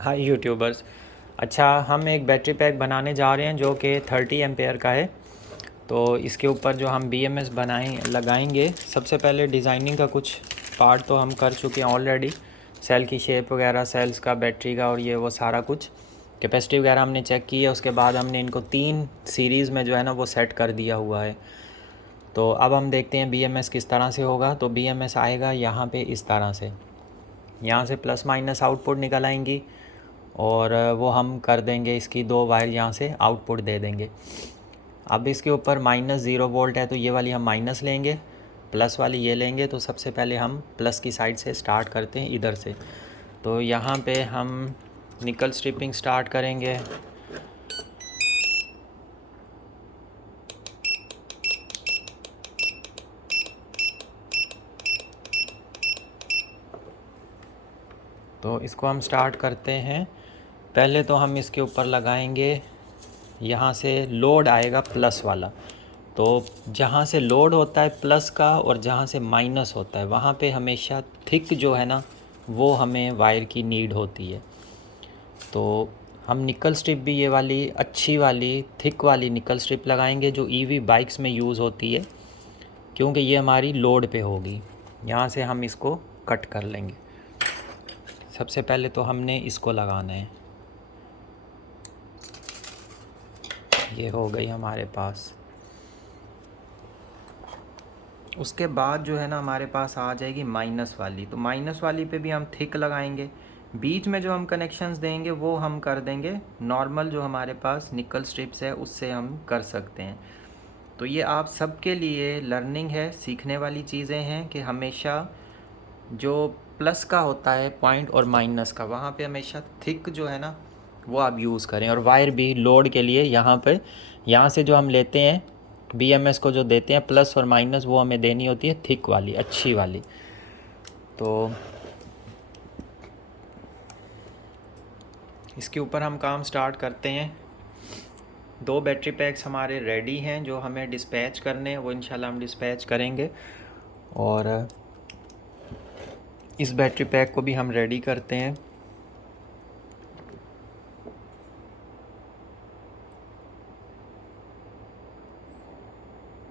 हाय YouTubers. अच्छा, हम एक बैटरी पैक बनाने जा रहे हैं जो कि 30 एम्पेयर का है। तो इसके ऊपर जो हम BMS बनाएं लगाएंगे, सबसे पहले डिज़ाइनिंग का कुछ पार्ट तो हम कर चुके हैं ऑलरेडी। सेल की शेप वगैरह, सेल्स का, बैटरी का और ये वो सारा कुछ, कैपेसिटी वगैरह हमने चेक की है। उसके बाद हमने इनको 3 सीरीज़ में जो है ना वो सेट कर दिया हुआ है। तो अब हम देखते हैं BMS किस तरह से होगा। तो BMS आएगा यहाँ पे इस तरह से, यहाँ से प्लस माइनस आउटपुट निकल आएंगी और वो हम कर देंगे, इसकी 2 वायर यहाँ से आउटपुट दे देंगे। अब इसके ऊपर -0 वोल्ट है तो ये वाली हम माइनस लेंगे, प्लस वाली ये लेंगे। तो सबसे पहले हम प्लस की साइड से स्टार्ट करते हैं इधर से। तो यहाँ पे हम निकल स्ट्रिपिंग स्टार्ट करेंगे। तो इसको हम स्टार्ट करते हैं। पहले तो हम इसके ऊपर लगाएंगे, यहाँ से लोड आएगा प्लस वाला। तो जहाँ से लोड होता है प्लस का और जहाँ से माइनस होता है वहाँ पे हमेशा थिक जो है ना वो हमें वायर की नीड होती है। तो हम निकल स्ट्रिप भी ये वाली अच्छी वाली थिक वाली निकल स्ट्रिप लगाएंगे जो EV बाइक्स में यूज़ होती है, क्योंकि ये हमारी लोड पे होगी। यहाँ से हम इसको कट कर लेंगे। सबसे पहले तो हमने इसको लगाना है, ये हो गई हमारे पास। उसके बाद जो है ना हमारे पास आ जाएगी माइनस वाली। तो माइनस वाली पे भी हम थिक लगाएंगे। बीच में जो हम कनेक्शंस देंगे वो हम कर देंगे नॉर्मल, जो हमारे पास निकल स्ट्रिप्स है उससे हम कर सकते हैं। तो ये आप सबके लिए लर्निंग है, सीखने वाली चीज़ें हैं कि हमेशा जो प्लस का होता है पॉइंट और माइनस का, वहाँ पे हमेशा थिक जो है ना वो आप यूज़ करें। और वायर भी लोड के लिए यहाँ पे, यहाँ से जो हम लेते हैं BMS को जो देते हैं प्लस और माइनस, वो हमें देनी होती है थिक वाली, अच्छी वाली। तो इसके ऊपर हम काम स्टार्ट करते हैं। 2 बैटरी पैक्स हमारे रेडी हैं जो हमें डिस्पैच करने हैं, वो इंशाल्लाह हम डिस्पैच करेंगे। और इस बैटरी पैक को भी हम रेडी करते हैं।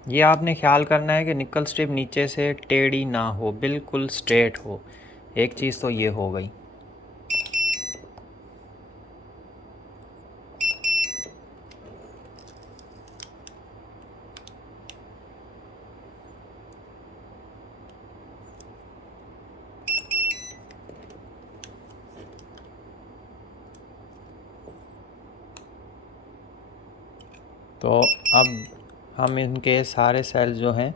ये आपने ख्याल करना है कि निकल स्ट्रिप नीचे से टेढ़ी ना हो, बिल्कुल स्ट्रेट हो। एक चीज़ तो ये हो गई। तो अब हम इनके सारे सेल जो हैं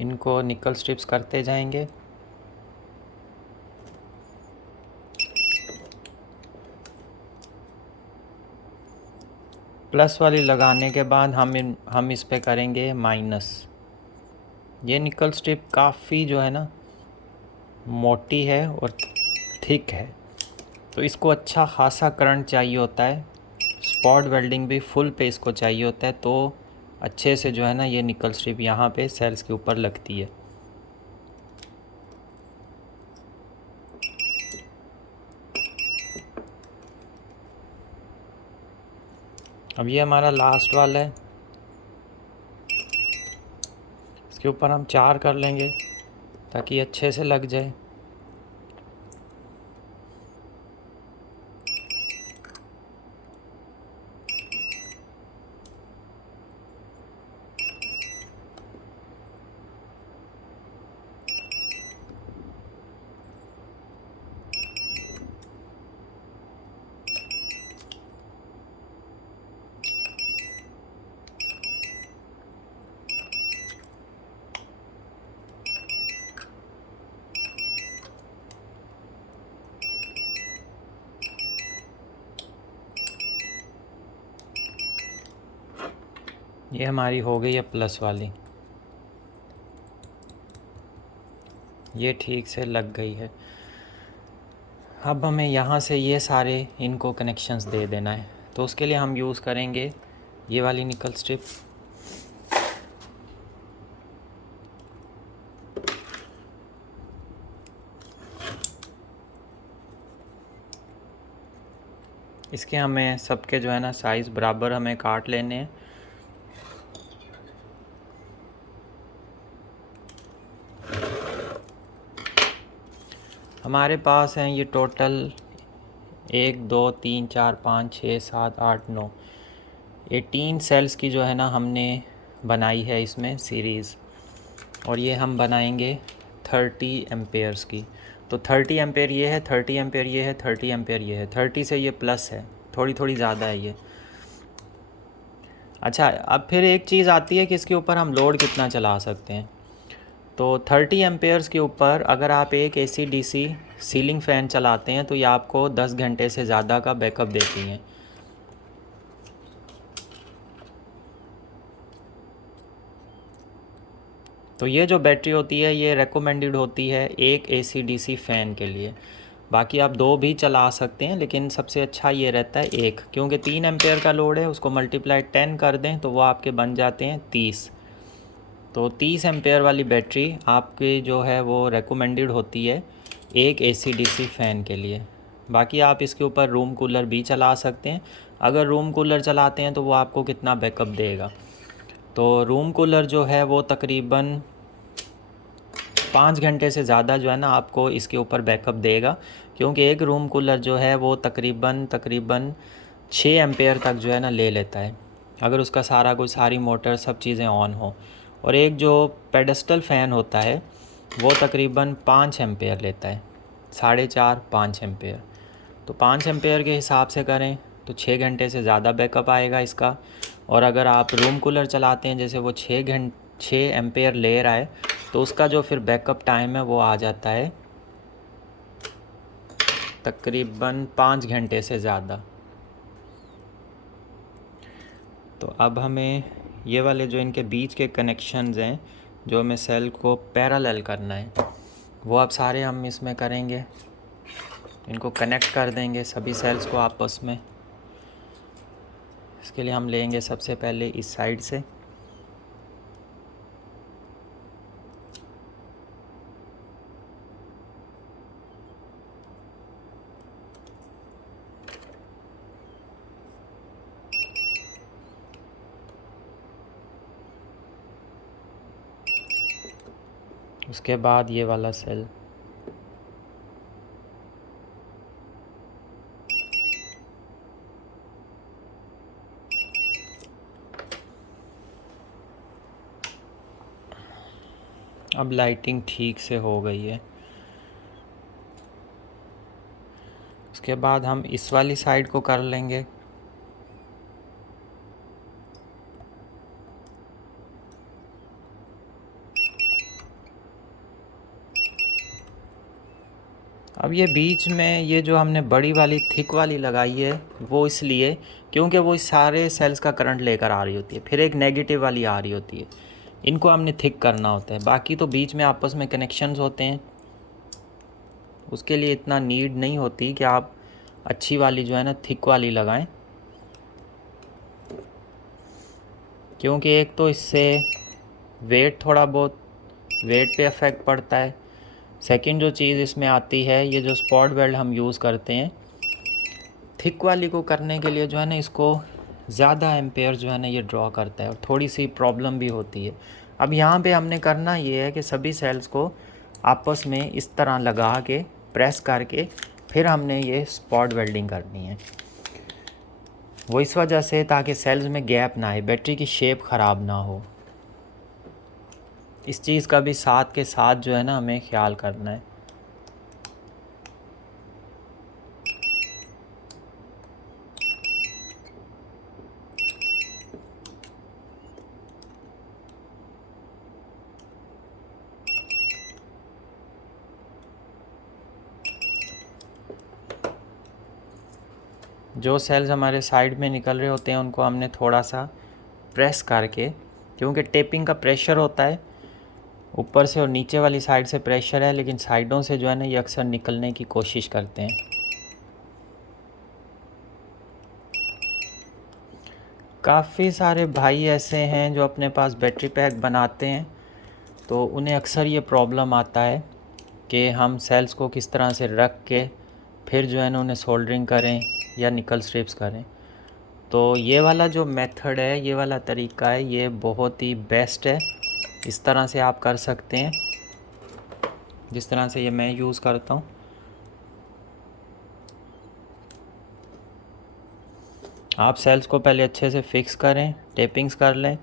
इनको निकल स्ट्रिप्स करते जाएंगे। प्लस वाली लगाने के बाद हम इस पे करेंगे माइनस। ये निकल स्ट्रिप काफ़ी जो है ना मोटी है और थिक है, तो इसको अच्छा खासा करंट चाहिए होता है। स्पॉट वेल्डिंग भी फुल पे इसको चाहिए होता है, तो अच्छे से जो है ना ये निकल स्ट्रिप यहाँ पे सेल्स के ऊपर लगती है। अब ये हमारा लास्ट वाला है, इसके ऊपर हम 4 कर लेंगे ताकि अच्छे से लग जाए। ये हमारी हो गई है प्लस वाली, ये ठीक से लग गई है। अब हमें यहाँ से ये सारे इनको कनेक्शंस दे देना है। तो उसके लिए हम यूज़ करेंगे ये वाली निकल स्ट्रिप। इसके हमें सबके जो है ना साइज़ बराबर हमें काट लेने हैं। हमारे पास हैं ये टोटल 1 2 3 4 5 6 7 8 9 18 सेल्स की जो है ना हमने बनाई है इसमें सीरीज़, और ये हम बनाएंगे 30 एम्पेयर्स की। तो 30 एम्पेयर ये है, 30 एम्पेयर ये है, 30 एम्पेयर ये है, 30 से ये प्लस है, थोड़ी थोड़ी ज़्यादा है ये। अच्छा, अब फिर एक चीज़ आती है कि इसके ऊपर हम लोड कितना चला सकते हैं। तो 30 एम्पेयर्स के ऊपर अगर आप एक AC DC सीलिंग फ़ैन चलाते हैं तो ये आपको 10 घंटे से ज़्यादा का बैकअप देती हैं। तो ये जो बैटरी होती है ये रेकमेंडेड होती है एक AC DC फ़ैन के लिए। बाकी आप 2 भी चला सकते हैं, लेकिन सबसे अच्छा ये रहता है एक, क्योंकि 3 एम्पेयर का लोड है, उसको मल्टीप्लाई 10 कर दें तो वो आपके बन जाते हैं 30। तो 30 एम्पेयर वाली बैटरी आपकी जो है वो रेकमेंडेड होती है एक AC DC फ़ैन के लिए। बाकी आप इसके ऊपर रूम कूलर भी चला सकते हैं। अगर रूम कूलर चलाते हैं तो वो आपको कितना बैकअप देगा, तो रूम कूलर जो है वो तकरीबन 5 घंटे से ज़्यादा जो है ना आपको इसके ऊपर बैकअप देगा, क्योंकि एक रूम कूलर जो है वो तकरीबन 6 एम्पेयर तक जो है ना ले लेता है, अगर उसका सारी मोटर सब चीज़ें ऑन हो। और एक जो पेडस्टल फ़ैन होता है वो तकरीबन 5 एम्पेयर लेता है, 4.5 5 एम्पेयर। तो 5 एम्पेयर के हिसाब से करें तो 6 घंटे से ज़्यादा बैकअप आएगा इसका। और अगर आप रूम कूलर चलाते हैं जैसे वो 6 एम्पेयर ले रहा है, तो उसका जो फिर बैकअप टाइम है वो आ जाता है तकरीबन 5 घंटे से ज़्यादा। तो अब हमें ये वाले जो इनके बीच के कनेक्शंस हैं जो हमें सेल को पैरेलल करना है, वो अब सारे हम इसमें करेंगे। इनको कनेक्ट कर देंगे सभी सेल्स को आपस में। इसके लिए हम लेंगे सबसे पहले इस साइड से, उसके बाद ये वाला सेल। अब लाइटिंग ठीक से हो गई है। उसके बाद हम इस वाली साइड को कर लेंगे। अब ये बीच में ये जो हमने बड़ी वाली थिक वाली लगाई है वो इसलिए क्योंकि वो इस सारे सेल्स का करंट लेकर आ रही होती है, फिर एक नेगेटिव वाली आ रही होती है, इनको हमने थिक करना होता है। बाकी तो बीच में आपस में कनेक्शंस होते हैं, उसके लिए इतना नीड नहीं होती कि आप अच्छी वाली जो है ना थिक वाली लगाएं, क्योंकि एक तो इससे वेट थोड़ा बहुत वेट पे इफ़ेक्ट पड़ता है। सेकंड जो चीज़ इसमें आती है, ये जो स्पॉट वेल्ड हम यूज़ करते हैं थिक वाली को करने के लिए जो है ना इसको ज़्यादा एम्पेयर जो है ना ये ड्रॉ करता है और थोड़ी सी प्रॉब्लम भी होती है। अब यहाँ पे हमने करना ये है कि सभी सेल्स को आपस में इस तरह लगा के प्रेस करके फिर हमने ये स्पॉट वेल्डिंग करनी है। वो इस वजह से ताकि सेल्स में गैप ना आए, बैटरी की शेप ख़राब ना हो। इस चीज़ का भी साथ के साथ जो है ना हमें ख्याल करना है। जो सेल्स हमारे साइड में निकल रहे होते हैं उनको हमने थोड़ा सा प्रेस करके, क्योंकि टेपिंग का प्रेशर होता है ऊपर से और नीचे वाली साइड से प्रेशर है, लेकिन साइडों से जो है ना ये अक्सर निकलने की कोशिश करते हैं। काफ़ी सारे भाई ऐसे हैं जो अपने पास बैटरी पैक बनाते हैं, तो उन्हें अक्सर ये प्रॉब्लम आता है कि हम सेल्स को किस तरह से रख के फिर जो है ना उन्हें सोल्डरिंग करें या निकल स्ट्रिप्स करें। तो ये वाला जो मेथड है, ये वाला तरीका है, ये बहुत ही बेस्ट है। इस तरह से आप कर सकते हैं जिस तरह से ये मैं यूज़ करता हूँ। आप सेल्स को पहले अच्छे से फिक्स करें, टेपिंग्स कर लें।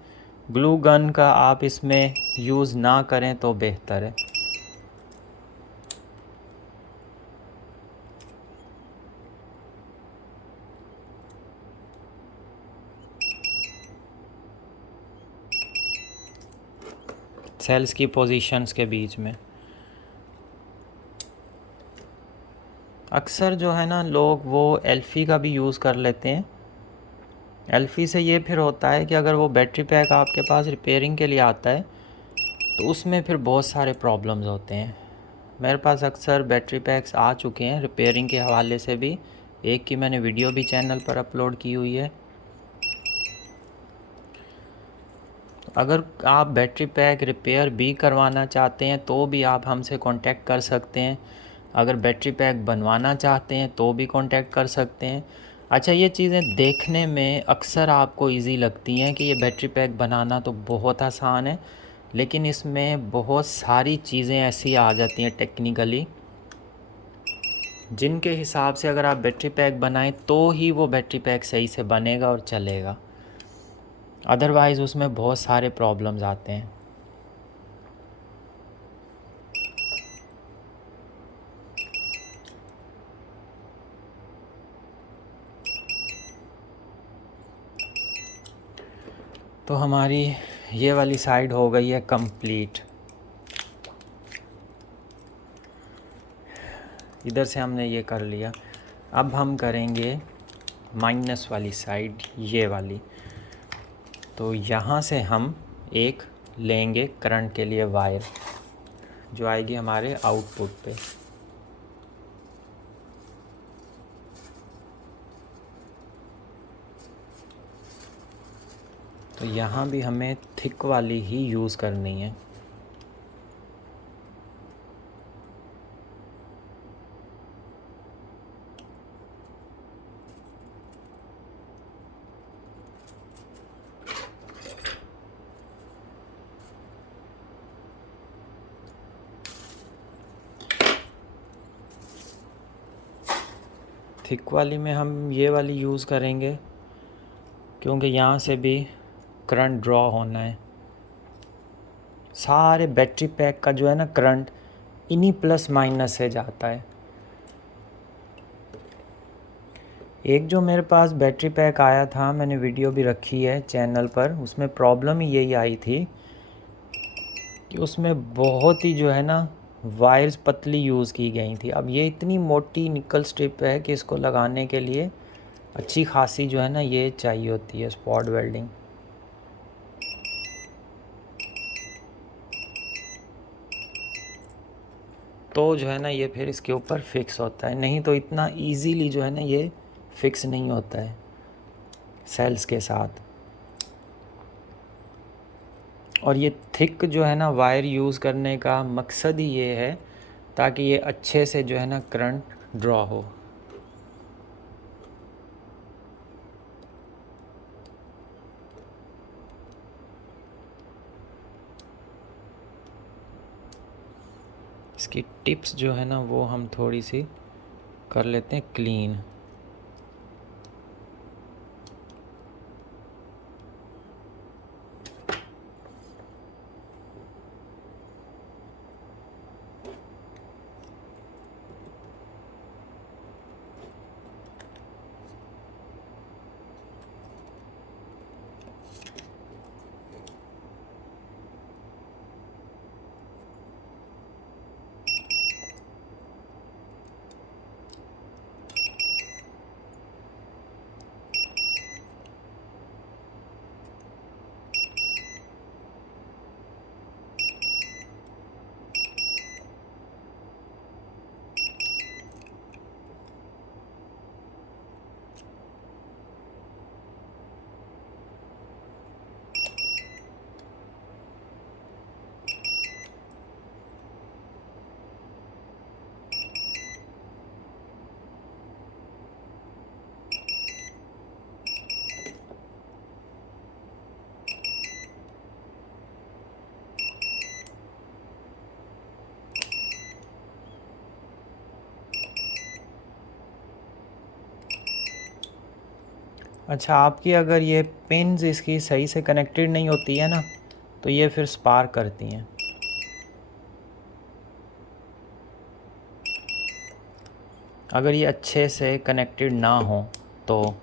ग्लू गन का आप इसमें यूज़ ना करें तो बेहतर है। सेल्स की पोजीशंस के बीच में अक्सर जो है ना लोग वो एल्फ़ी का भी यूज़ कर लेते हैं। एल्फ़ी से ये फिर होता है कि अगर वो बैटरी पैक आपके पास रिपेयरिंग के लिए आता है तो उसमें फिर बहुत सारे प्रॉब्लम्स होते हैं। मेरे पास अक्सर बैटरी पैक्स आ चुके हैं रिपेयरिंग के हवाले से भी। एक की मैंने वीडियो भी चैनल पर अपलोड की हुई है। अगर आप बैटरी पैक रिपेयर भी करवाना चाहते हैं तो भी आप हमसे कांटेक्ट कर सकते हैं। अगर बैटरी पैक बनवाना चाहते हैं तो भी कांटेक्ट कर सकते हैं। अच्छा, ये चीज़ें देखने में अक्सर आपको इजी लगती हैं कि ये बैटरी पैक बनाना तो बहुत आसान है, लेकिन इसमें बहुत सारी चीज़ें ऐसी आ जाती हैं टेक्निकली जिनके हिसाब से अगर आप बैटरी पैक बनाएं तो ही वो बैटरी पैक सही से बनेगा और चलेगा। अदरवाइज़ उसमें बहुत सारे प्रॉब्लम्स आते हैं। तो हमारी ये वाली साइड हो गई है कंप्लीट। इधर से हमने ये कर लिया। अब हम करेंगे माइनस वाली साइड, ये वाली। तो यहाँ से हम एक लेंगे करंट के लिए वायर जो आएगी हमारे आउटपुट पे। तो यहाँ भी हमें थिक वाली ही यूज़ करनी है। थिक वाली में हम ये वाली यूज़ करेंगे क्योंकि यहाँ से भी करंट ड्रॉ होना है। सारे बैटरी पैक का जो है ना करंट इन्हीं प्लस माइनस से जाता है। एक जो मेरे पास बैटरी पैक आया था, मैंने वीडियो भी रखी है चैनल पर, उसमें प्रॉब्लम ही यही आई थी कि उसमें बहुत ही जो है ना वायर्स पतली यूज़ की गई थी। अब ये इतनी मोटी निकल स्ट्रिप है कि इसको लगाने के लिए अच्छी खासी जो है ना ये चाहिए होती है स्पॉट वेल्डिंग। तो जो है ना ये फिर इसके ऊपर फिक्स होता है, नहीं तो इतना इजीली जो है ना ये फिक्स नहीं होता है सेल्स के साथ। और ये थिक जो है ना वायर यूज़ करने का मकसद ही ये है ताकि ये अच्छे से जो है ना करंट ड्रॉ हो। इसकी टिप्स जो है ना वो हम थोड़ी सी कर लेते हैं क्लीन। अच्छा, आपकी अगर ये पिन्स इसकी सही से कनेक्टेड नहीं होती है ना, तो ये फिर स्पार्क करती हैं। अगर ये अच्छे से कनेक्टेड ना हो तो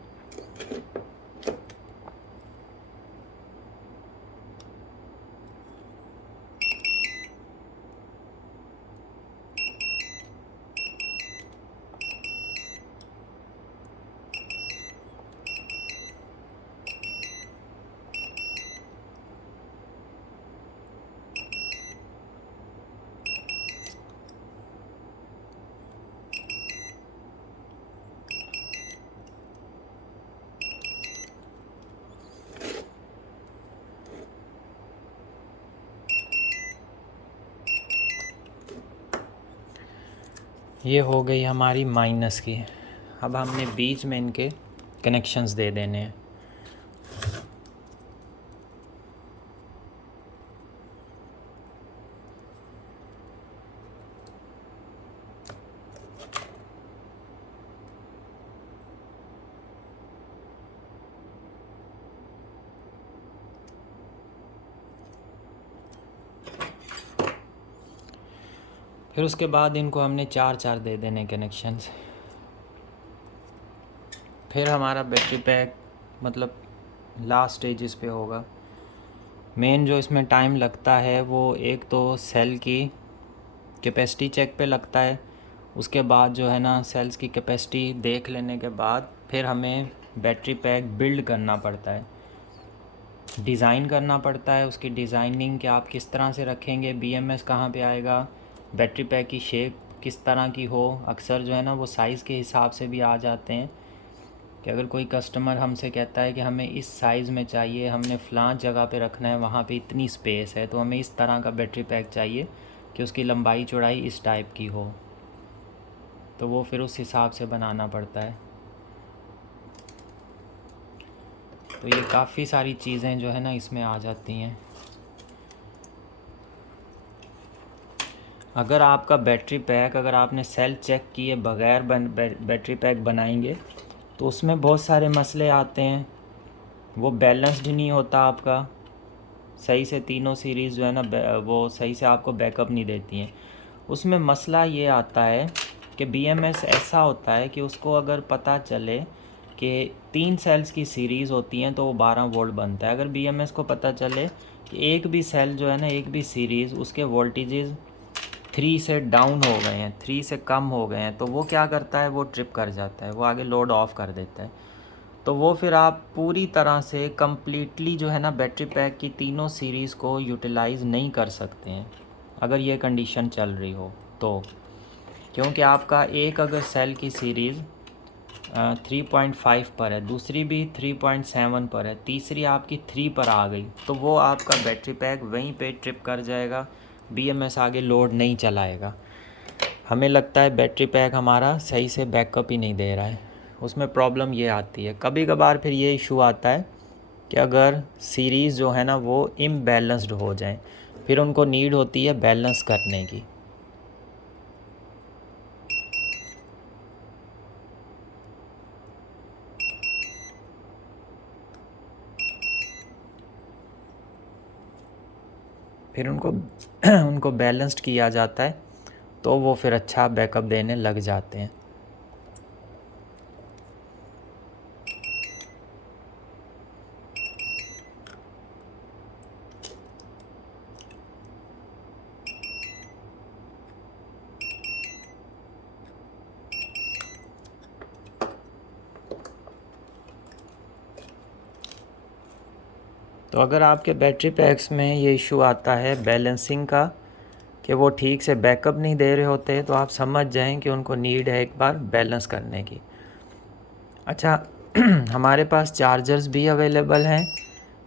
ये हो गई हमारी माइनस की। अब हमने बीच में इनके कनेक्शंस दे देने हैं। फिर उसके बाद इनको हमने 4-4 दे देने कनेक्शंस। फिर हमारा बैटरी पैक मतलब लास्ट स्टेजेस पे होगा। मेन जो इसमें टाइम लगता है वो एक तो सेल की कैपेसिटी चेक पे लगता है। उसके बाद जो है ना, सेल्स की कैपेसिटी देख लेने के बाद फिर हमें बैटरी पैक बिल्ड करना पड़ता है, डिज़ाइन करना पड़ता है। उसकी डिज़ाइनिंग कि आप किस तरह से रखेंगे, बीएमएस कहाँ पे आएगा, बैटरी पैक की शेप किस तरह की हो। अक्सर जो है ना वो साइज़ के हिसाब से भी आ जाते हैं कि अगर कोई कस्टमर हमसे कहता है कि हमें इस साइज़ में चाहिए, हमने फ़लाँ जगह पे रखना है, वहाँ पे इतनी स्पेस है, तो हमें इस तरह का बैटरी पैक चाहिए कि उसकी लंबाई चौड़ाई इस टाइप की हो, तो वो फिर उस हिसाब से बनाना पड़ता है। तो ये काफ़ी सारी चीज़ें जो है ना इसमें आ जाती हैं। अगर आपका बैटरी पैक, अगर आपने सेल चेक किए बगैर बैटरी पैक बनाएंगे तो उसमें बहुत सारे मसले आते हैं। वो बैलेंस्ड नहीं होता आपका सही से, तीनों सीरीज़ जो है ना वो सही से आपको बैकअप नहीं देती हैं। उसमें मसला ये आता है कि बीएमएस ऐसा होता है कि उसको अगर पता चले कि 3 सेल्स की सीरीज़ होती हैं तो वो 12 वोल्ट बनता है। अगर बीएमएस को पता चले कि एक भी सेल जो है ना, एक भी सीरीज़, उसके वोल्टेजेस 3 से डाउन हो गए हैं, 3 से कम हो गए हैं, तो वो क्या करता है, वो ट्रिप कर जाता है, वो आगे लोड ऑफ कर देता है। तो वो फिर आप पूरी तरह से कम्प्लीटली जो है ना बैटरी पैक की तीनों सीरीज़ को यूटिलाइज़ नहीं कर सकते हैं अगर ये कंडीशन चल रही हो तो। क्योंकि आपका एक अगर सेल की सीरीज़ 3.5 पर है, दूसरी भी 3.7 पर है, तीसरी आपकी 3 पर आ गई, तो वो आपका बैटरी पैक वहीं पे ट्रिप कर जाएगा, बीएमएस आगे लोड नहीं चलाएगा। हमें लगता है बैटरी पैक हमारा सही से बैकअप ही नहीं दे रहा है, उसमें प्रॉब्लम ये आती है। कभी कभार फिर ये इशू आता है कि अगर सीरीज़ जो है ना वो इम्बैलेंस्ड हो जाए, फिर उनको नीड होती है बैलेंस करने की। फिर उनको उनको बैलेंस्ड किया जाता है तो वो फिर अच्छा बैकअप देने लग जाते हैं। तो अगर आपके बैटरी पैक्स में ये इशू आता है बैलेंसिंग का कि वो ठीक से बैकअप नहीं दे रहे होते, तो आप समझ जाएं कि उनको नीड है एक बार बैलेंस करने की। अच्छा हमारे पास चार्जर्स भी अवेलेबल हैं।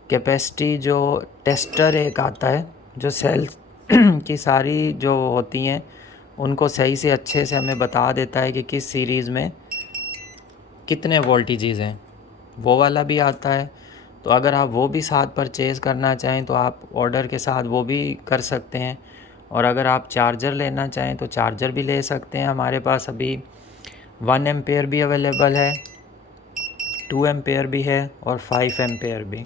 कैपेसिटी जो टेस्टर एक आता है जो सेल्स की सारी जो होती हैं उनको सही से अच्छे से हमें बता देता है कि किस सीरीज़ में कितने वोल्टेजेस हैं, वो वाला भी आता है। तो अगर आप वो भी साथ परचेज़ करना चाहें तो आप ऑर्डर के साथ वो भी कर सकते हैं। और अगर आप चार्जर लेना चाहें तो चार्जर भी ले सकते हैं। हमारे पास अभी 1 एम्पेयर भी अवेलेबल है, 2 एम्पेयर भी है और 5 एम्पेयर भी।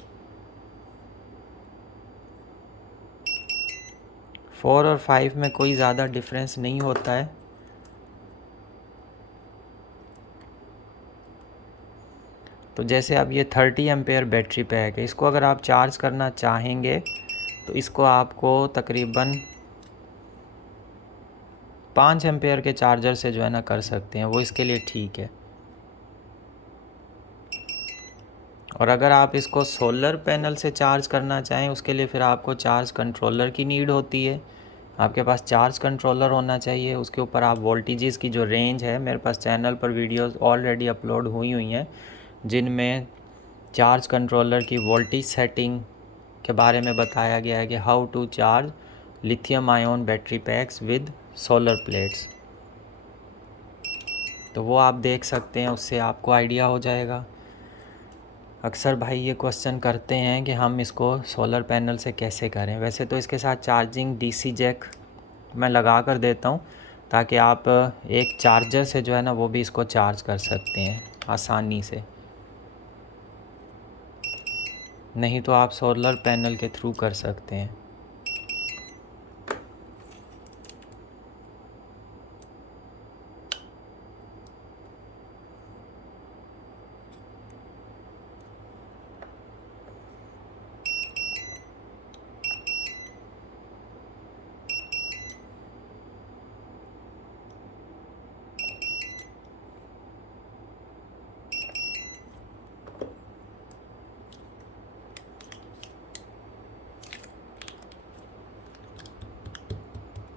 4 और 5 में कोई ज़्यादा डिफरेंस नहीं होता है। तो जैसे अब ये 30 एम्पेयर बैटरी पैक है, इसको अगर आप चार्ज करना चाहेंगे तो इसको आपको तकरीबन 5 एम्पेयर के चार्जर से जो है ना कर सकते हैं, वो इसके लिए ठीक है। और अगर आप इसको सोलर पैनल से चार्ज करना चाहें उसके लिए फिर आपको चार्ज कंट्रोलर की नीड होती है। आपके पास चार्ज कंट्रोलर होना चाहिए, उसके ऊपर आप वोल्टेजेस की जो रेंज है, मेरे पास चैनल पर वीडियोस ऑलरेडी अपलोड हुई हैं जिनमें चार्ज कंट्रोलर की वोल्टेज सेटिंग के बारे में बताया गया है कि how to charge lithium ion battery packs with solar plates. तो वो आप देख सकते हैं, उससे आपको आइडिया हो जाएगा। अक्सर भाई ये क्वेश्चन करते हैं कि हम इसको सोलर पैनल से कैसे करें। वैसे तो इसके साथ चार्जिंग डीसी जैक मैं लगा कर देता हूँ ताकि आप एक चार्जर से जो है ना वो भी इसको चार्ज कर सकते हैं आसानी से। नहीं तो आप सोलर पैनल के थ्रू कर सकते हैं।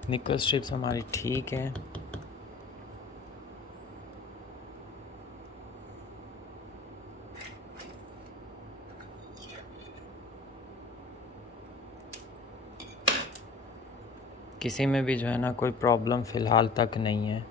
निकल स्ट्रिप्स हमारी ठीक है। किसी में भी जो है ना कोई प्रॉब्लम फ़िलहाल तक नहीं है।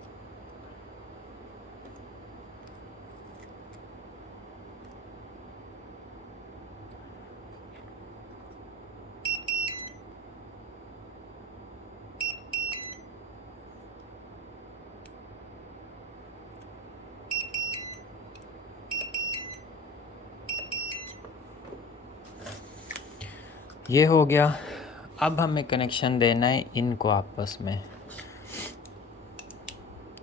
ये हो गया। अब हमें कनेक्शन देना है इनको आपस में।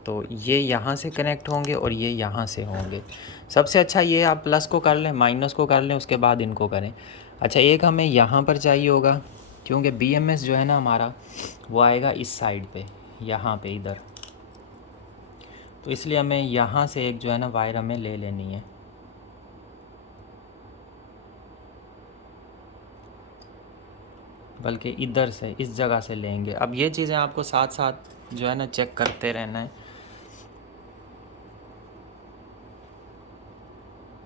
तो ये यहाँ से कनेक्ट होंगे और ये यहाँ से होंगे। सबसे अच्छा ये आप प्लस को कर लें, माइनस को कर लें, उसके बाद इनको करें। अच्छा, एक हमें यहाँ पर चाहिए होगा क्योंकि बीएमएस जो है ना हमारा वो आएगा इस साइड पे, यहाँ पे इधर। तो इसलिए हमें यहाँ से एक जो है ना वायर हमें ले लेनी है। बल्कि इधर से, इस जगह से लेंगे। अब ये चीज़ें आपको साथ साथ जो है ना चेक करते रहना है।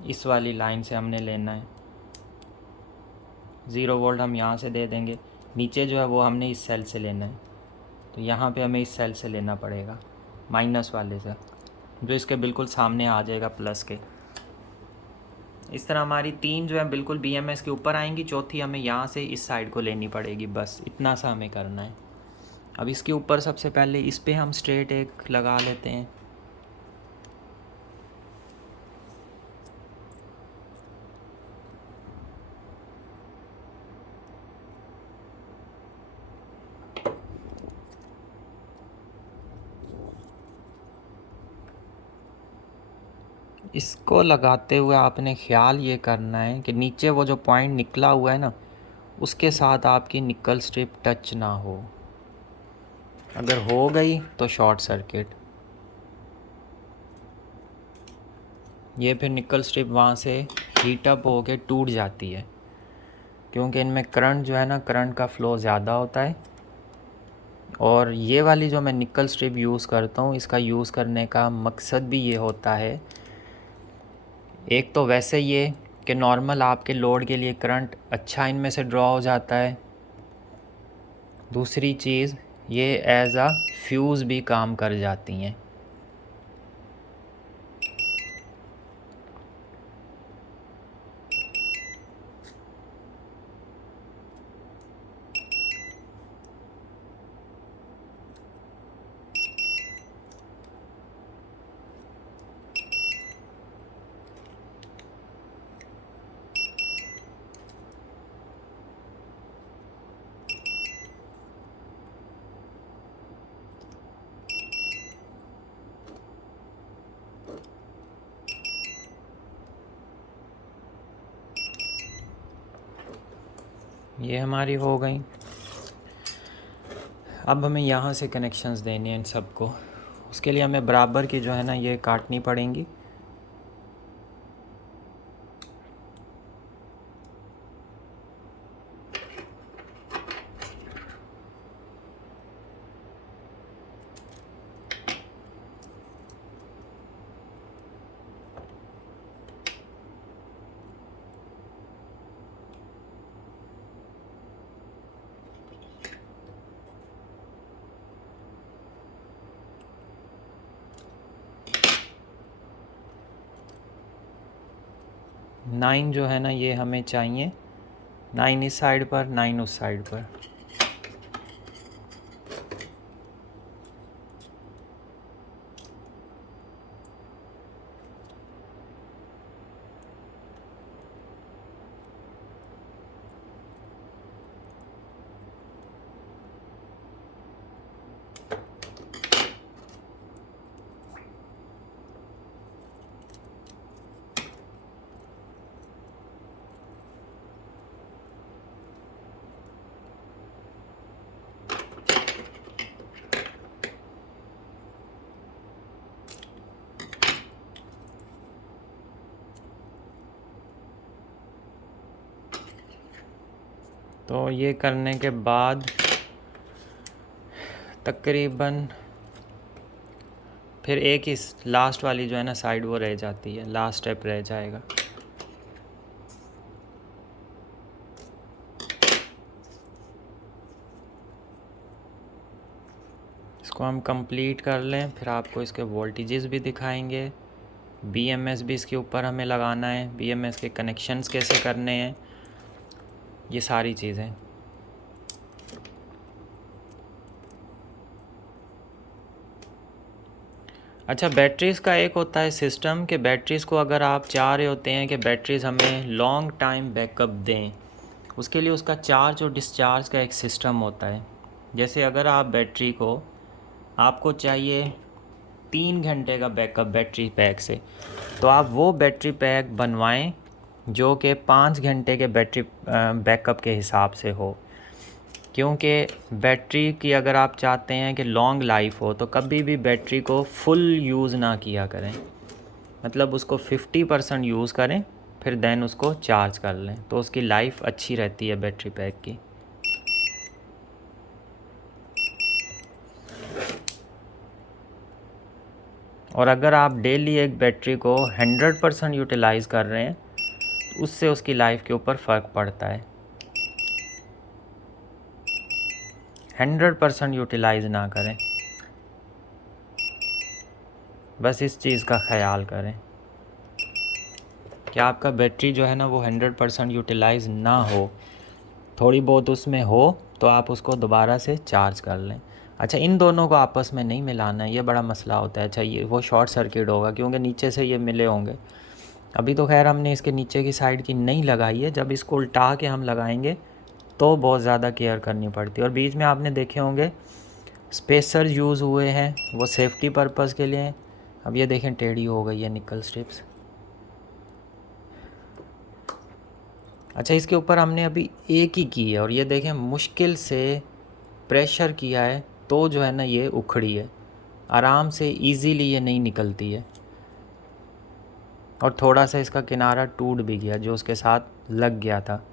इस वाली लाइन से हमने लेना है। 0 वोल्ट हम यहाँ से दे देंगे। नीचे जो है वो हमने इस सेल से लेना है। तो यहाँ पे हमें इस सेल से लेना पड़ेगा, माइनस वाले से, जो इसके बिल्कुल सामने आ जाएगा प्लस के। इस तरह हमारी 3 जो है बिल्कुल बीएमएस के ऊपर आएंगी, चौथी हमें यहाँ से इस साइड को लेनी पड़ेगी। बस इतना सा हमें करना है। अब इसके ऊपर सबसे पहले इस पे हम स्ट्रेट एक लगा लेते हैं। इसको लगाते हुए आपने ख्याल ये करना है कि नीचे वो जो पॉइंट निकला हुआ है ना, उसके साथ आपकी निकल स्ट्रिप टच ना हो। अगर हो गई तो शॉर्ट सर्किट। ये फिर निकल स्ट्रिप वहाँ से हीट अप होके टूट जाती है, क्योंकि इनमें करंट जो है ना, करंट का फ़्लो ज़्यादा होता है। और ये वाली जो मैं निकल स्ट्रिप यूज़ करता हूँ, इसका यूज़ करने का मकसद भी ये होता है, एक तो वैसे ये कि नॉर्मल आपके लोड के लिए करंट अच्छा इनमें से ड्रॉ हो जाता है। दूसरी चीज़, ये एज आ फ्यूज़ भी काम कर जाती हैं। ये हमारी हो गई। अब हमें यहाँ से कनेक्शंस देने हैं इन सबको। उसके लिए हमें बराबर की जो है ना ये काटनी पड़ेंगी। नाइन जो है ना ये हमें चाहिए, 9 इस साइड पर, 9 उस साइड पर। तो ये करने के बाद तकरीबन फिर एक ही लास्ट वाली जो है ना साइड वो रह जाती है, लास्ट स्टेप रह जाएगा। इसको हम कंप्लीट कर लें, फिर आपको इसके वोल्टेजेस भी दिखाएंगे। बीएमएस भी इसके ऊपर हमें लगाना है, बीएमएस के कनेक्शंस कैसे करने हैं, ये सारी चीज़ें। अच्छा, बैटरीज़ का एक होता है सिस्टम कि बैटरीज़ को अगर आप चाह रहे होते हैं कि बैटरीज़ हमें लॉन्ग टाइम बैकअप दें, उसके लिए उसका चार्ज और डिस्चार्ज का एक सिस्टम होता है। जैसे अगर आप बैटरी को, आपको चाहिए 3 घंटे का बैकअप बैटरी पैक से, तो आप वो बैटरी पैक बनवाएं जो कि 5 घंटे के बैटरी बैकअप के हिसाब से हो। क्योंकि बैटरी की अगर आप चाहते हैं कि लॉन्ग लाइफ हो तो कभी भी बैटरी को फुल यूज़ ना किया करें, मतलब उसको 50% यूज़ करें, फिर देन उसको चार्ज कर लें, तो उसकी लाइफ अच्छी रहती है बैटरी पैक की। और अगर आप डेली एक बैटरी को 100% यूटिलाइज़ कर रहे हैं तो उससे उसकी लाइफ के ऊपर फ़र्क पड़ता है। 100% यूटिलाइज़ ना करें, बस इस चीज़ का ख्याल करें कि आपका बैटरी जो है ना वो 100% यूटिलाइज़ ना हो, थोड़ी बहुत उसमें हो तो आप उसको दोबारा से चार्ज कर लें। अच्छा, इन दोनों को आपस में नहीं मिलाना है, ये बड़ा मसला होता है। अच्छा, ये वो शॉर्ट सर्किट होगा क्योंकि नीचे से ये मिले होंगे। अभी तो खैर हमने इसके नीचे की साइड की नहीं लगाई है, जब इसको उल्टा के हम लगाएंगे तो बहुत ज़्यादा केयर करनी पड़ती है। और बीच में आपने देखे होंगे स्पेसर यूज़ हुए हैं, वो सेफ्टी पर्पज़ के लिए। अब ये देखें टेढ़ी हो गई है निकल स्ट्रिप्स। अच्छा, इसके ऊपर हमने अभी एक ही की है और ये देखें मुश्किल से प्रेशर किया है तो जो है ना ये उखड़ी है, आराम से इजीली ये नहीं निकलती है। और थोड़ा सा इसका किनारा टूट भी गया जो उसके साथ लग गया था।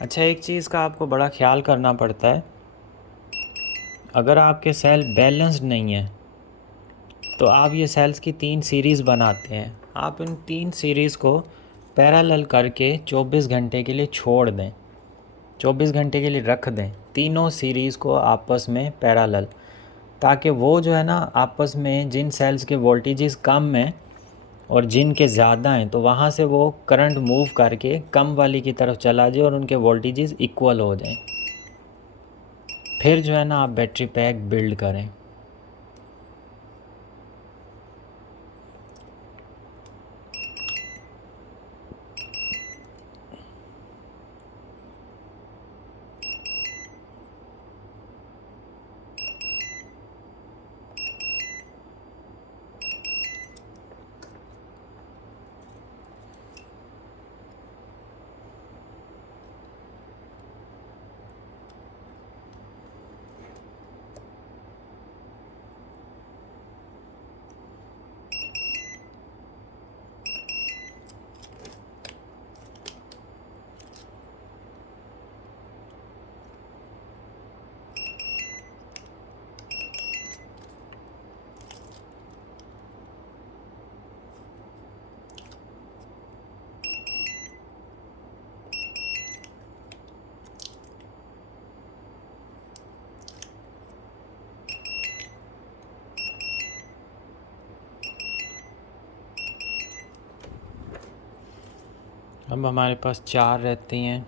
अच्छा, एक चीज़ का आपको बड़ा ख्याल करना पड़ता है, अगर आपके सेल बैलेंस्ड नहीं है तो आप ये सेल्स की 3 सीरीज़ बनाते हैं, आप इन 3 सीरीज़ को पैरेलल करके 24 घंटे के लिए छोड़ दें, 24 घंटे के लिए रख दें तीनों सीरीज़ को आपस में पैरेलल, ताकि वो जो है ना आपस में जिन सेल्स के वोल्टेजेस कम हैं और जिन के ज़्यादा हैं तो वहाँ से वो करंट मूव करके कम वाली की तरफ चला जाए और उनके वोल्टेजेस इक्वल हो जाएं, फिर जो है ना आप बैटरी पैक बिल्ड करें। अब हमारे पास 4 रहती हैं,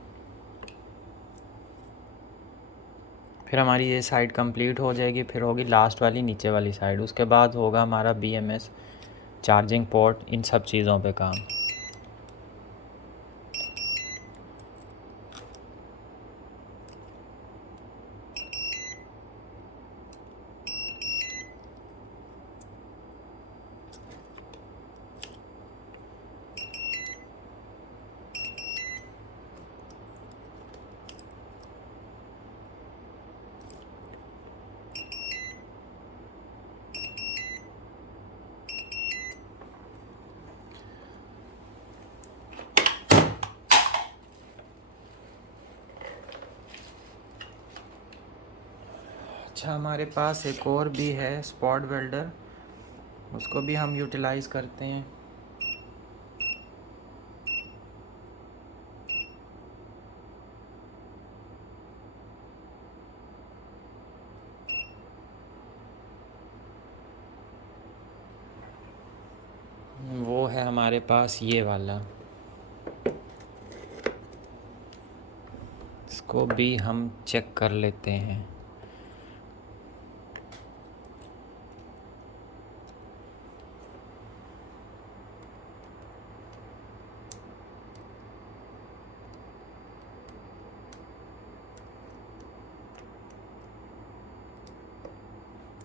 फिर हमारी ये साइड कंप्लीट हो जाएगी, फिर होगी लास्ट वाली नीचे वाली साइड, उसके बाद होगा हमारा BMS चार्जिंग पोर्ट, इन सब चीज़ों पे काम। अच्छा, हमारे पास एक और भी है स्पॉट वेल्डर, उसको भी हम यूटिलाइज़ करते हैं। वो है हमारे पास ये वाला, इसको भी हम चेक कर लेते हैं।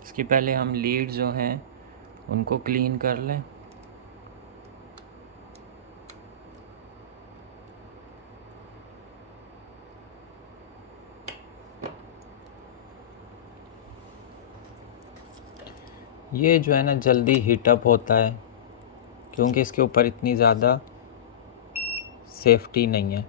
इसकी पहले हम लीड जो हैं उनको क्लीन कर लें। ये जो है ना जल्दी हीटअप होता है क्योंकि इसके ऊपर इतनी ज़्यादा सेफ्टी नहीं है।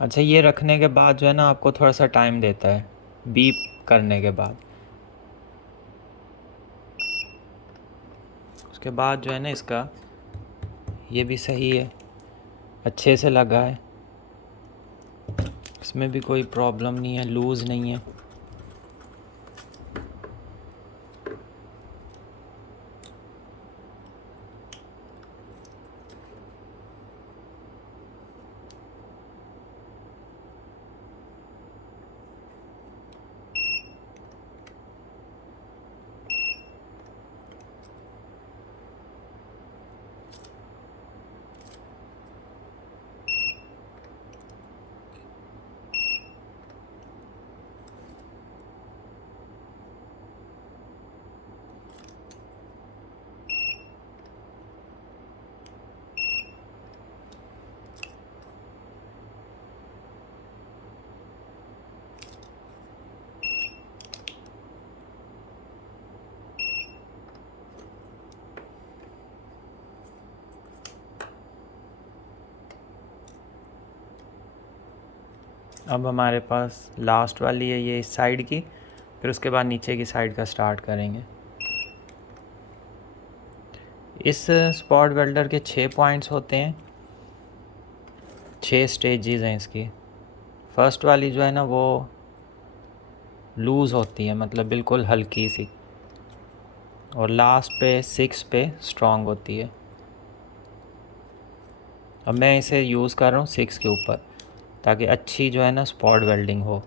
अच्छा, ये रखने के बाद जो है ना आपको थोड़ा सा टाइम देता है बीप करने के बाद, उसके बाद जो है ना इसका ये भी सही है, अच्छे से लगा है, इसमें भी कोई प्रॉब्लम नहीं है, लूज़ नहीं है। अब हमारे पास लास्ट वाली है ये इस साइड की, फिर उसके बाद नीचे की साइड का स्टार्ट करेंगे। इस स्पॉट वेल्डर के 6 पॉइंट्स होते हैं, 6 स्टेजेस हैं इसकी। फर्स्ट वाली जो है ना वो लूज़ होती है, मतलब बिल्कुल हल्की सी, और लास्ट पे 6 पे स्ट्रॉन्ग होती है। अब मैं इसे यूज़ कर रहा हूँ 6 के ऊपर, ताकि अच्छी जो है ना स्पॉट वेल्डिंग हो।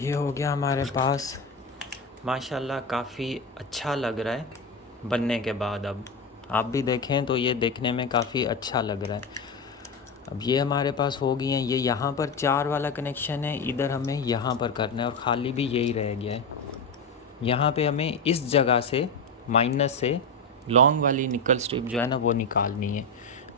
ये हो गया हमारे पास। माशाल्लाह काफ़ी अच्छा लग रहा है बनने के बाद। अब आप भी देखें तो ये देखने में काफ़ी अच्छा लग रहा है। अब ये हमारे पास हो गई हैं। ये यहाँ पर 4 वाला कनेक्शन है, इधर हमें यहाँ पर करना है, और ख़ाली भी यही रह गया है। यहाँ पे हमें इस जगह से माइनस से लॉन्ग वाली निकल स्ट्रिप जो है ना वो निकालनी है,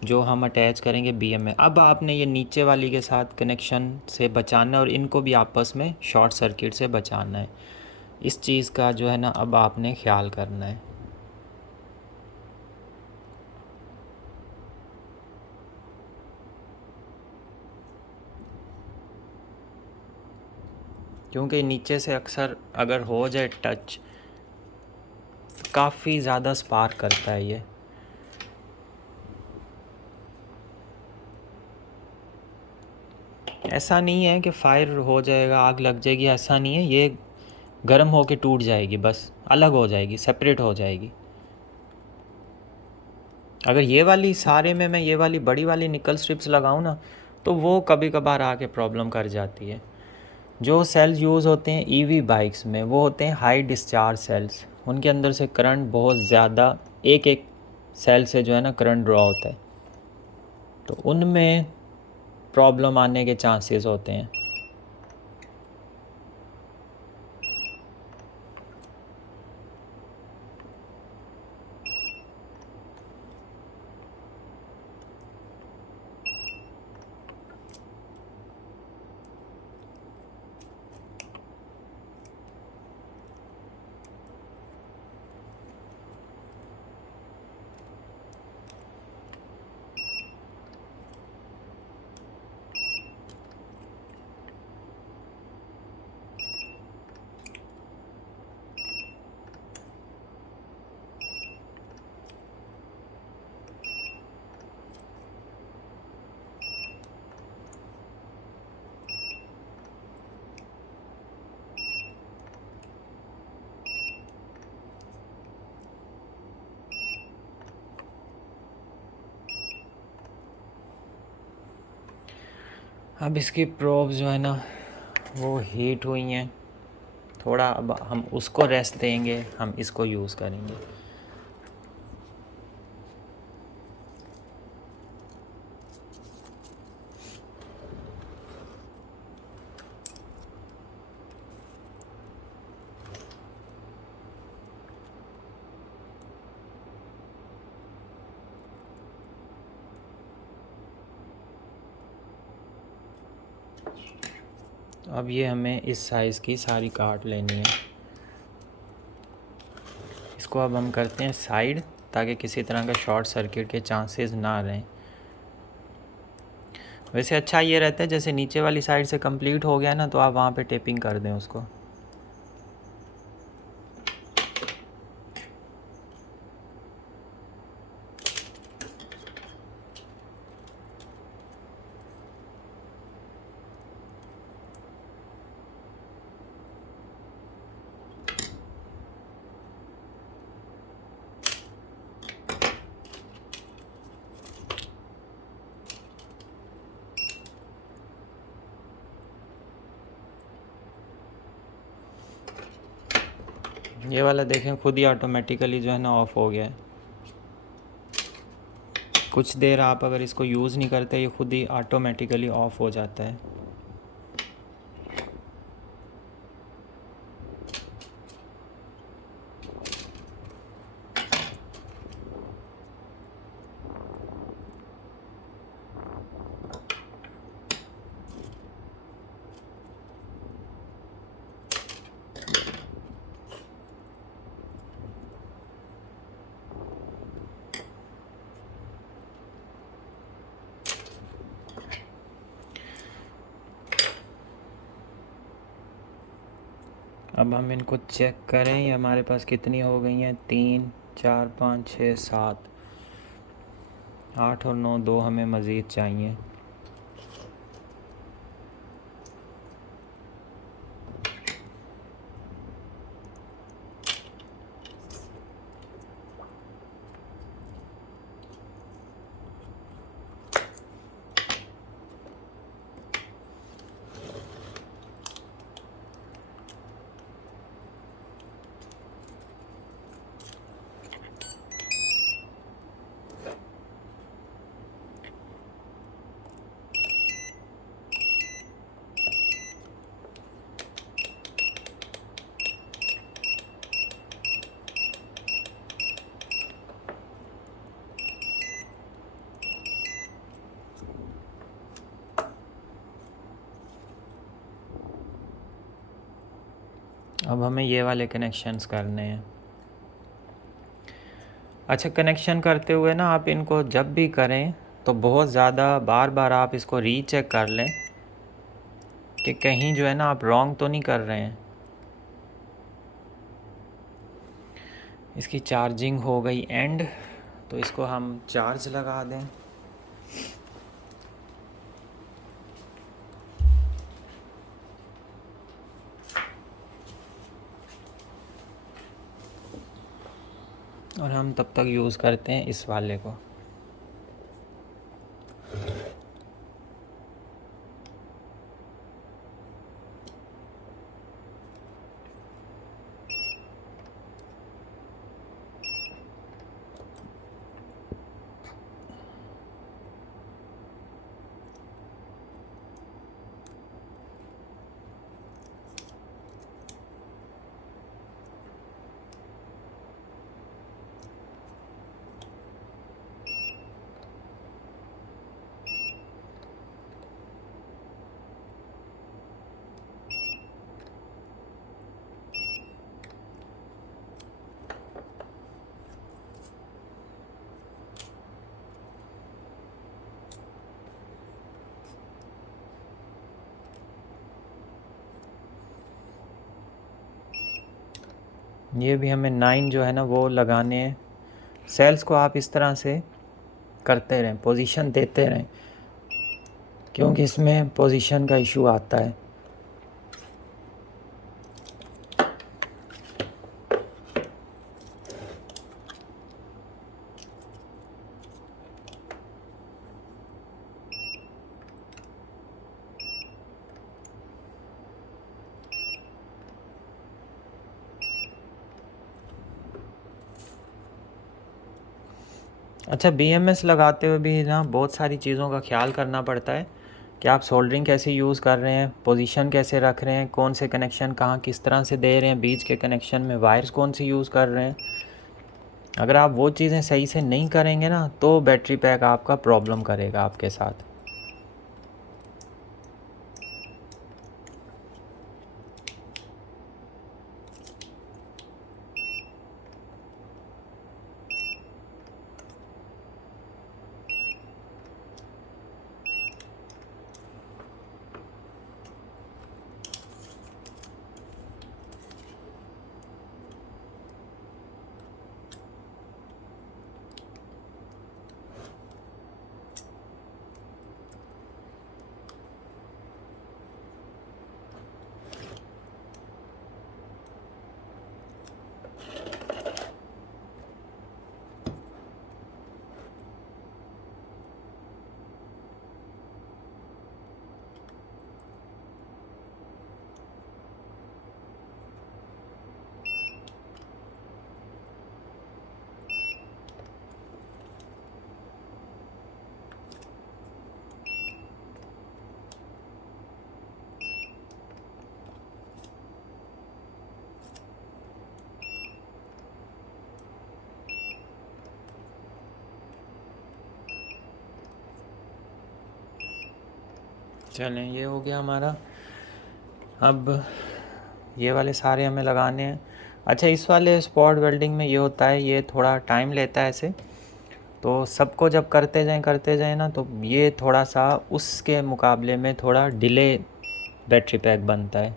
जो हम अटैच करेंगे बीएम में। अब आपने ये नीचे वाली के साथ कनेक्शन से बचाना है, और इनको भी आपस में शॉर्ट सर्किट से बचाना है। इस चीज़ का जो है ना अब आपने ख्याल करना है। क्योंकि नीचे से अक्सर अगर हो जाए टच, काफ़ी ज़्यादा स्पार्क करता है ये। ऐसा नहीं है कि फायर हो जाएगा, आग लग जाएगी, ऐसा नहीं है। ये गर्म होके टूट जाएगी, बस अलग हो जाएगी, सेपरेट हो जाएगी। अगर ये वाली सारे में मैं ये वाली बड़ी वाली निकल स्ट्रिप्स लगाऊं ना, तो वो कभी कभार आके प्रॉब्लम कर जाती है। जो सेल्स यूज़ होते हैं ईवी बाइक्स में, वो होते हैं हाई डिस्चार्ज सेल्स। उनके अंदर से करंट बहुत ज़्यादा, एक एक सेल से जो है ना करंट ड्रॉ होता है, तो उनमें प्रॉब्लम आने के चांसेस होते हैं। अब इसकी प्रोब्स जो है ना वो हीट हुई हैं थोड़ा, अब हम उसको रेस्ट देंगे, हम इसको यूज़ करेंगे। अब ये हमें इस साइज़ की सारी काट लेनी है। इसको अब हम करते हैं साइड, ताकि किसी तरह का शॉर्ट सर्किट के चांसेस ना रहें। वैसे अच्छा ये रहता है जैसे नीचे वाली साइड से कंप्लीट हो गया ना, तो आप वहाँ पे टेपिंग कर दें उसको। ये वाला देखें खुद ही ऑटोमेटिकली जो है ना ऑफ़ हो गया है। कुछ देर आप अगर इसको यूज़ नहीं करते, ये खुद ही ऑटोमेटिकली ऑफ़ हो जाता है। अब हम इनको चेक करें, ये हमारे पास कितनी हो गई हैं, 3 4 5 6 7 8 और 9, 2 हमें मज़ीद चाहिए। अब हमें ये वाले कनेक्शंस करने हैं। अच्छा, कनेक्शन करते हुए ना आप इनको जब भी करें तो बहुत ज़्यादा बार बार आप इसको रीचेक कर लें कि कहीं जो है ना आप रॉन्ग तो नहीं कर रहे हैं। इसकी चार्जिंग हो गई एंड, तो इसको हम चार्ज लगा दें। और हम तब तक यूज़ करते हैं इस वाले को। ये भी हमें 9 जो है ना वो लगाने हैं। सेल्स को आप इस तरह से करते रहें, पोजीशन देते रहें, क्योंकि इसमें पोजीशन का इशू आता है। अच्छा, बीएमएस लगाते हुए भी ना बहुत सारी चीज़ों का ख्याल करना पड़ता है कि आप सोल्डरिंग कैसे यूज़ कर रहे हैं, पोजीशन कैसे रख रहे हैं, कौन से कनेक्शन कहाँ किस तरह से दे रहे हैं, बीच के कनेक्शन में वायर्स कौन सी यूज़ कर रहे हैं। अगर आप वो चीज़ें सही से नहीं करेंगे ना तो बैटरी पैक आपका प्रॉब्लम करेगा आपके साथ। चलें, ये हो गया हमारा। अब ये वाले सारे हमें लगाने हैं। अच्छा, इस वाले स्पॉट वेल्डिंग में ये होता है, ये थोड़ा टाइम लेता है ऐसे, तो सबको जब करते जाएं ना तो ये थोड़ा सा उसके मुकाबले में थोड़ा डिले बैटरी पैक बनता है।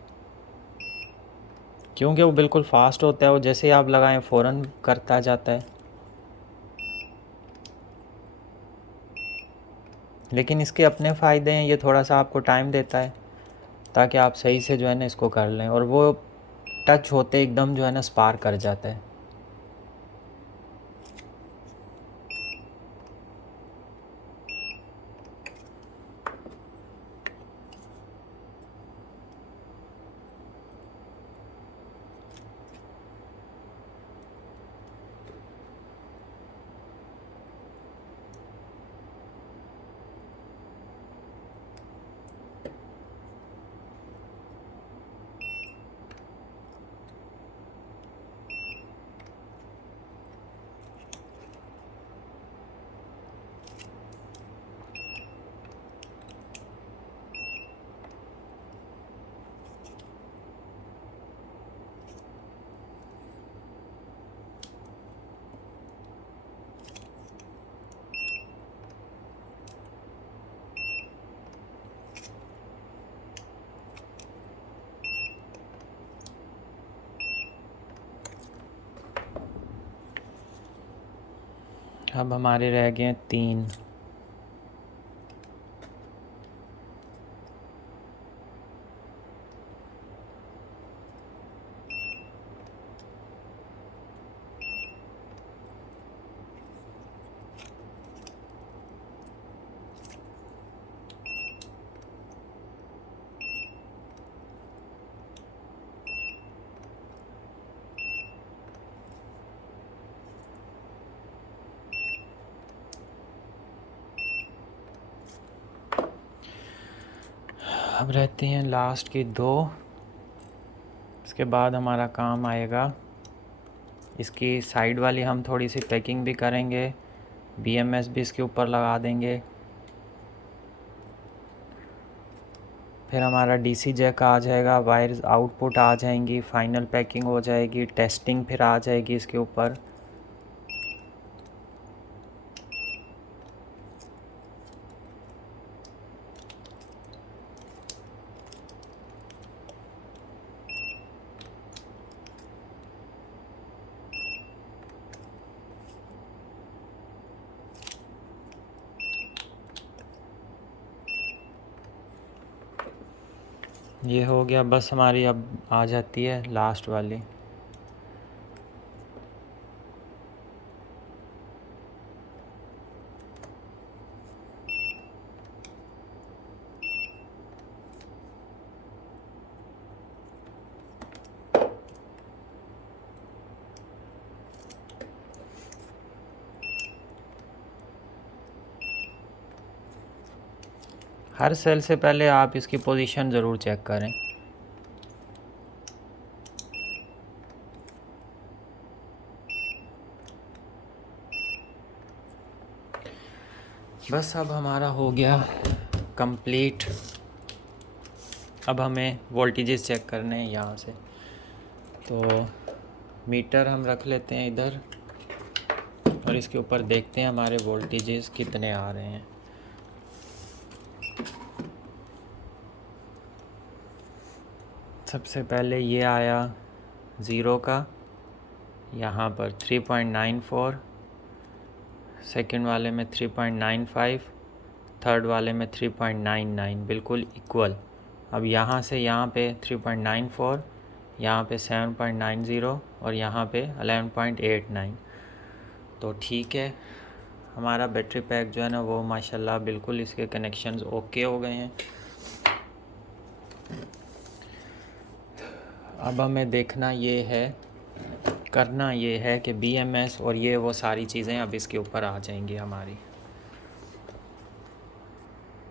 क्योंकि वो बिल्कुल फास्ट होता है, वो जैसे ही आप लगाएं फ़ौरन करता जाता है। लेकिन इसके अपने फ़ायदे हैं, ये थोड़ा सा आपको टाइम देता है ताकि आप सही से जो है ना इसको कर लें, और वो टच होते एकदम जो है ना स्पार्क कर जाता है। अब हमारे रह गए 3। अब रहते हैं लास्ट की 2। इसके बाद हमारा काम आएगा, इसकी साइड वाली हम थोड़ी सी पैकिंग भी करेंगे, BMS भी इसके ऊपर लगा देंगे। फिर हमारा DC जैक आ जाएगा, वायर्स आउटपुट आ जाएंगी, फाइनल पैकिंग हो जाएगी, टेस्टिंग फिर आ जाएगी इसके ऊपर। ये हो गया, बस हमारी अब आ जाती है लास्ट वाली। हर सेल से पहले आप इसकी पोजीशन ज़रूर चेक करें। बस अब हमारा हो गया कंप्लीट। अब हमें वोल्टेजेस चेक करने हैं यहाँ से, तो मीटर हम रख लेते हैं इधर और इसके ऊपर देखते हैं हमारे वोल्टेजेस कितने आ रहे हैं। सबसे पहले ये आया 0 का, यहाँ पर 3.94, सेकंड वाले में 3.95, थर्ड वाले में 3.99, बिल्कुल इक्वल। अब यहाँ से यहाँ पे 3.94, यहाँ पे 7.90 और यहाँ पे 11.89। तो ठीक है, हमारा बैटरी पैक जो है ना वो माशाल्लाह बिल्कुल इसके कनेक्शंस ओके हो गए हैं। अब हमें देखना ये है, करना ये है कि BMS और ये वो सारी चीज़ें अब इसके ऊपर आ जाएंगी हमारी।